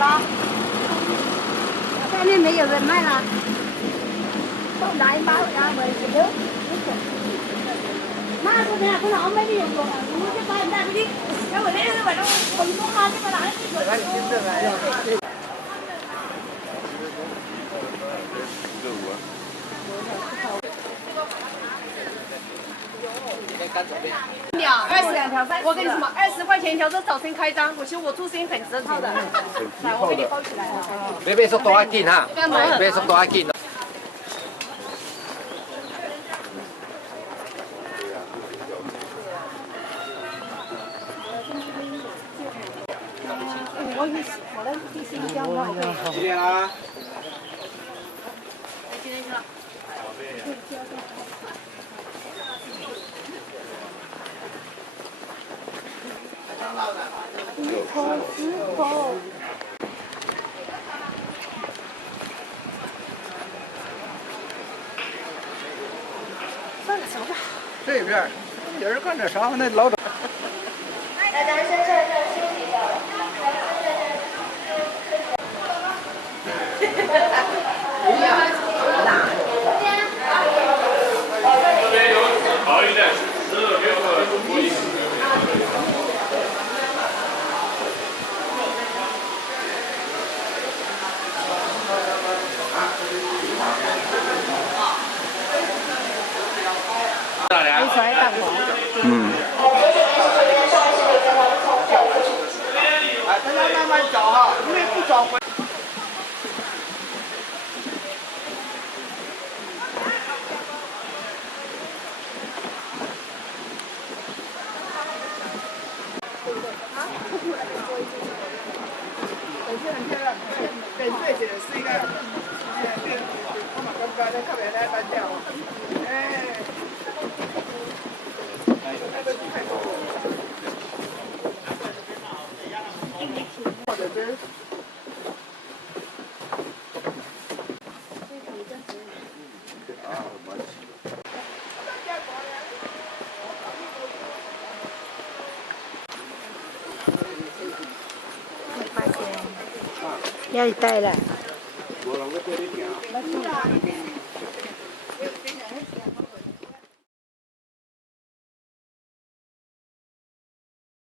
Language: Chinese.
了，外面没有人卖了，都拿一包，然后回去丢。那昨天不是我没得用过，我就把人带回去，因为那个外头风风嘛，你把拿去做。我跟你说嘛，20块钱一条，这早晨开张，我其实我做生意很实操的。来，我给你包起来了。别速度要紧哈，别速度要紧。几点啦？今天去了。这边，今儿干这啥？那老早。来，咱身上休息一下。这边有好一点，10给我多一些。嗯。哎，大家慢慢找哈，因为不找回。对，这是一个，我们刚刚在特别在单调，哎。要带了。我啷个对你讲？